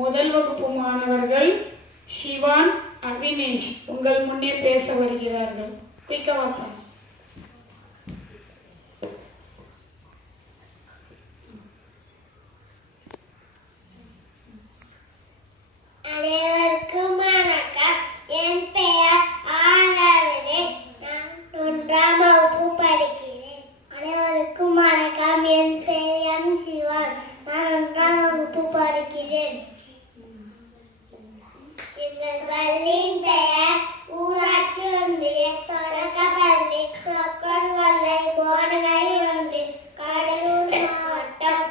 முதல் வகுப்பு மாணவர்கள் சிவான், அவினேஷ் உங்கள் முன்னே பேச வருகிறார்கள். பிக்கவாப்பா. அனைவருக்கும் வணக்கம். என் பெயர் ஆனவினே. நான் 1ஆம் வகுப்பு படிக்கிறேன். அனைவருக்கும் வணக்கம். என் பெயர் எம் சிவான். நான் 1ஆம் வகுப்பு படிக்கிறேன். எங்கள் பள்ளியின் பெயர் ஊராட்சி ஒன்றிய தொடக்கப்பள்ளி சொக்கன்கொல்லை கோடகை ஒன்றிய கடலூர் மாவட்டம்.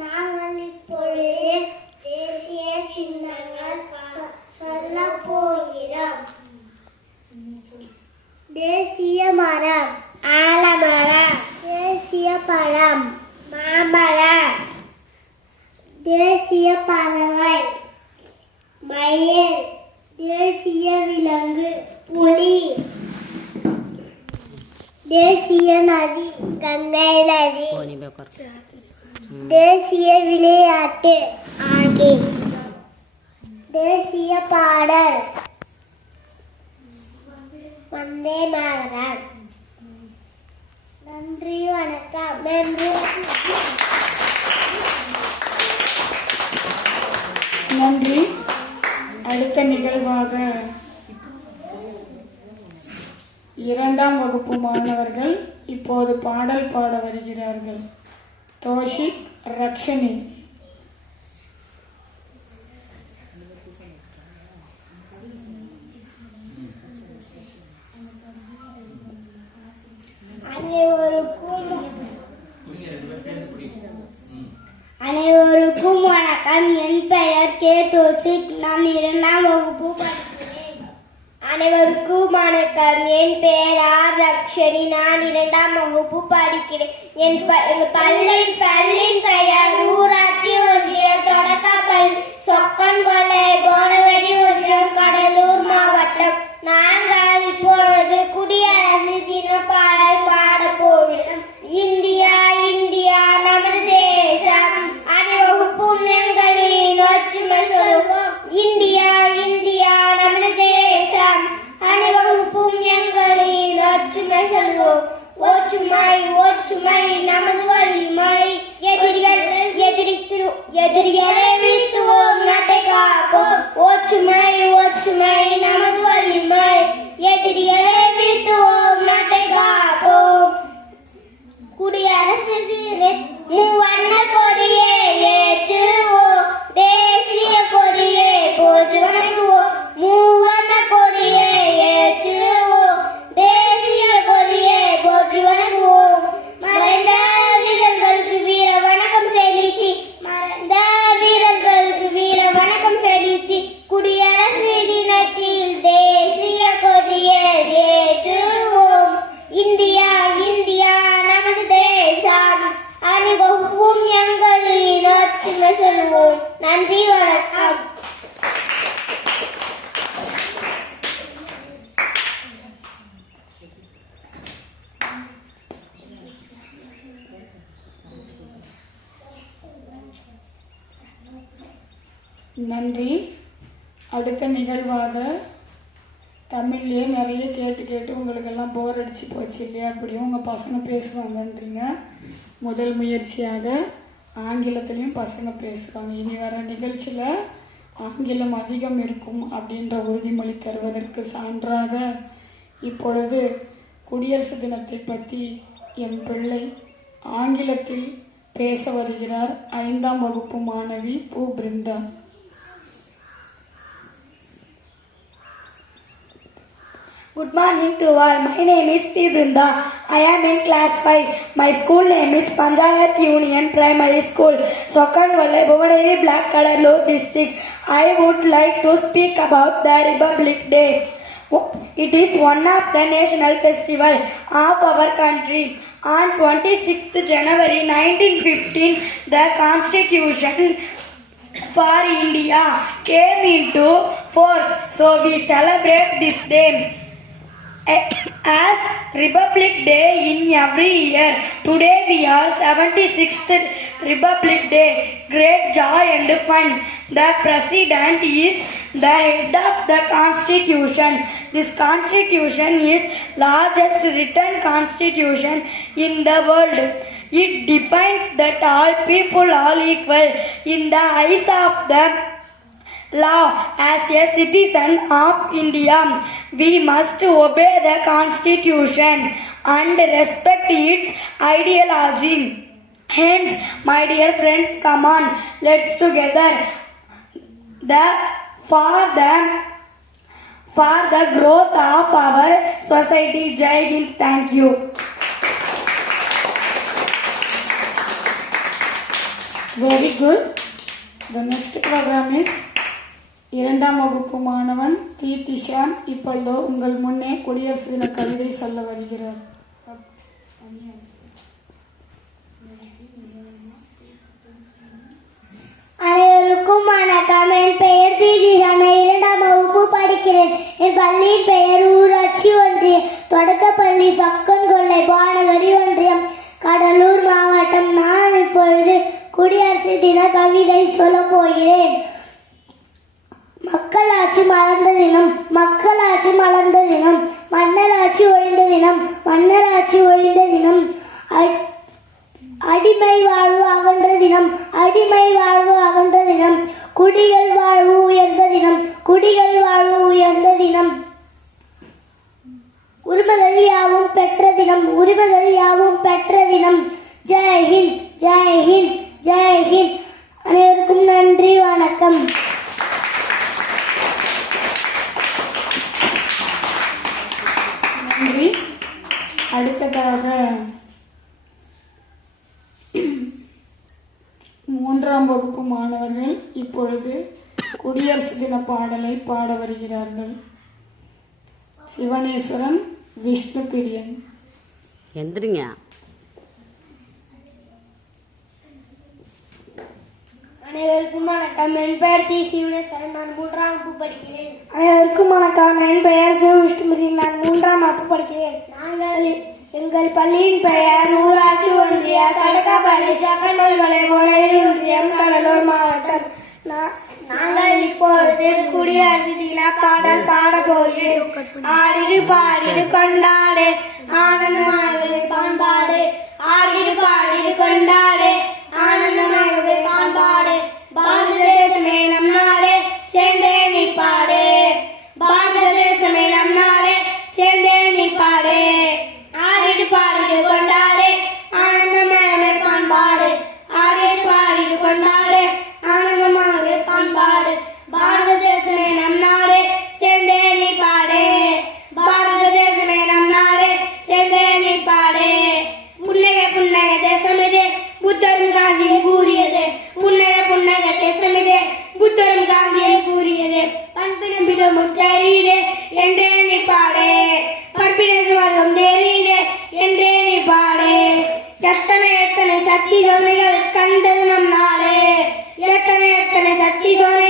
நாங்கள் இப்பொழுது தேசிய சின்னங்கள் சொல்ல போகிறோம். தேசிய மரம் ஆலமரம், தேசிய பழம் மாமரம், தேசிய பறவை மயில், தேசிய விலங்கு புலி, தேசிய நதி கங்கை நதி, தேசிய விளையாட்டு ஹாக்கி, தேசிய பாடல் வந்தே மாதரம். நன்றி, வணக்கம். நன்றி. அடுத்த நிகழ்வாக 2ஆம் வகுப்பு மாணவர்கள் இப்போது பாடல் பாட வருகிறார்கள். தோஷிக், ரக்ஷனி. அனைவருக்கும் வணக்கம். என் பெயர் கே தோஷிக். நான் 2ஆம் வகுப்பு படிக்கிறேன். அனைவருக்கும் வணக்கம். என் பெயர் ஆர் ரக்ஷனி. நான் 2ஆம் வகுப்பு படிக்கிறேன். எங்கள் பள்ளியின் பெயர் ஊராட்சி ஒன்றிய தொடக்கப்பள்ளி சொக்கன்கொல்லை கோடகை ஒன்றியம் கடலூர் மாவட்டம். நாங்கள் இப்பொழுது குடியரசு தின பாடல் பாடப் போகிறோம். இந்தியா இந்தியா நமது தேசம், அனைவருக்கும் எங்களின் ஒற்றுமை சொல்வோம். இந்தியா இந்தியா நமது தேசம், அனைவருக்கும் எங்களின் ஒற்றுமை சொல்வோம். ஒற்றுமை ஒற்றுமை நமது வலிமை, எதிரிகளை வீழ்த்துவோம், நாட்டை காப்போம். ஒற்றுமை ஒற்றுமை நமது வலிமை, எதிரிகளை வீழ்த்துவோம், நாட்டை காப்போம். குடியரசு மூவண்ண கொடியே ஏற்றுவோம், தேசிய கொடியே போற்று வணங்குவோம். மூவண்ண கொடியே ஏற்றுவோம், தேசிய கொடியே போற்றி வணங்குவோம். மறைந்த வீரர்களுக்கு வீர வணக்கம் செலுத்தி, குடியரசு தினத்தில் தேசிய கொடியே ஏற்றுவோம். இந்தியா இந்தியா நமது தேசம், அனைவருக்கும் எங்களின் ஒற்றுமை சொல்வோம். நன்றி, வணக்கம். நன்றி. அடுத்த நிகழ்வாக தமிழ்லேயே நிறைய கேட்டு உங்களுக்கெல்லாம் போர் அடிச்சு போச்சு இல்லையா? அப்படியும் உங்கள் பசங்க பேசுவாங்கன்றீங்க. முதல் முயற்சியாக ஆங்கிலத்திலையும் பசங்க பேசுவாங்க. இனி வர நிகழ்ச்சியில் ஆங்கிலம் அதிகம் இருக்கும் அப்படின்ற உறுதிமொழி தருவதற்கு சான்றாக இப்பொழுது குடியரசு தினத்தை பற்றி என் பிள்ளை ஆங்கிலத்தில் பேச வருகிறார். 5ஆம் வகுப்பு மாணவி பூ Brinda. Good morning to all. My name is P. Brinda. I am in class 5. My school name is Panchayat Union Primary School, Sokanwale, Bhuvanagiri, Black Kadalur district. I would like to speak about the Republic Day. It is one of the national festival of our country. On 26th January 1915, the Constitution for India came into force. So we celebrate this day as Republic Day in every year. Today we are 76th Republic Day. Great joy and fun. The President is the head of the Constitution. This Constitution is largest written Constitution in the world. It defines that all people are equal in the eyes of the law. As a citizen of India, we must obey the Constitution and respect its ideology. Hence, my dear friends, come on, let's together for the growth of our society. Jai Hind. Thank you. Very good. The next program is இரண்டாம் வகுப்பு மாணவன் தீர்த்திஷான் இப்பொழுது உங்கள் முன்னே குடியரசு தின கவிதை சொல்ல வருகிறார். அனைவருக்கும் வணக்கம். என் பெயர் தீதிஷான். நான் 2ஆம் வகுப்பு படிக்கிறேன். என் பள்ளியின் பெயர் ஊராட்சி ஒன்றியம் தொடக்கப்பள்ளி சொக்கன்கொல்லை பானகரி ஒன்றியம் கடலூர் மாவட்டம். நான் இப்பொழுது குடியரசு தின கவிதை சொல்ல போகிறேன். மக்களாட்சி மலர்ந்த தினம், மக்களாட்சி மலர்ந்த தினம், மன்னராட்சி ஒழிந்த தினம், மன்னராட்சி ஒழிந்த தினம், அடிமை வாழ்வு அகன்ற தினம், அடிமை வாழ்வு அகன்ற தினம், குடிகள் வாழ்வு உயர்ந்த தினம், குடிகள் வாழ்வு உயர்ந்த தினம், உரிமைகள் யாவும் பெற்ற தினம், உரிமைகள் யாவும் பெற்ற தினம். ஜெய் ஹிந்த், ஜெய் ஹிந்த், ஜெய் ஹிந்த். அனைவருக்கும் நன்றி, வணக்கம். நன்றி. அடுத்ததாக 3ஆம் வகுப்பு மாணவர்கள் இப்பொழுது குடியரசு தின பாடலை பாட வருகிறார்கள். சிவனேஸ்வரன், விஷ்ணு பிரியன். எந்திரிங்க. அனைவருக்கும் வணக்கம். என் பெயர் டி. சிவனேஸ்வரன். நான் 3ஆம் வகுப்பு படிக்கிறேன். அனைவருக்கும் வணக்கம். என் பெயர் சிவ விஷ்ணுமதி. நான் 3ஆம் வகுப்பு படிக்கிறேன். எங்கள் பள்ளியின் பெயர் ஊராட்சி ஒன்றிய தொடக்கப்பள்ளி சொக்கன்கொல்லை பானகரி ஒன்றியம் கடலூர் மாவட்டம். நாங்கள் இப்பொழுது குடியரசு தின பாடல் பாட போகிறோம். ஆடிடு பாடிடு கொண்டாடு ஆனந்தமாகவே பண்பாடு, ஆடிடு பாடிடு கொண்டாடு ஆனந்தமாகவே பண்பாடு, பாரத தேசமே நம் நாடு சேர்ந்தே நீ பாடு, பாரத தேசமே நம் நாடு சேர்ந்தே நீ பாடு, ஆடிடு பாடிடு கொண்டாடு ஆனந்தமாகவே பண்பாடு, ஆடிடு பாடிடு கொண்டாடு ஆனந்தமாகவே பண்பாடு, பாரத தேசமே நம் நாடு சேர்ந்தே நீ பாடு, பாரத தேசமே நம் நாடு சேர்ந்தே நீ பாடு. புன்னகை புன்னகை தேசம் இது புத்தரும் காந்தியும் கூறியது, புன்னகை புன்னகை தேசம் இது புத்தரும் காந்தியும் கூறியது, பண்பினும் பிதமும் தெரியுது என்றே நீ பாடு, பற்பினம் தெரியுது என்றே நீ பாடு. எத்தனை எத்தனை சக்தி சோதனைகள் கண்டது நம் நாடு, எத்தனை எத்தனை சக்தி சோதனை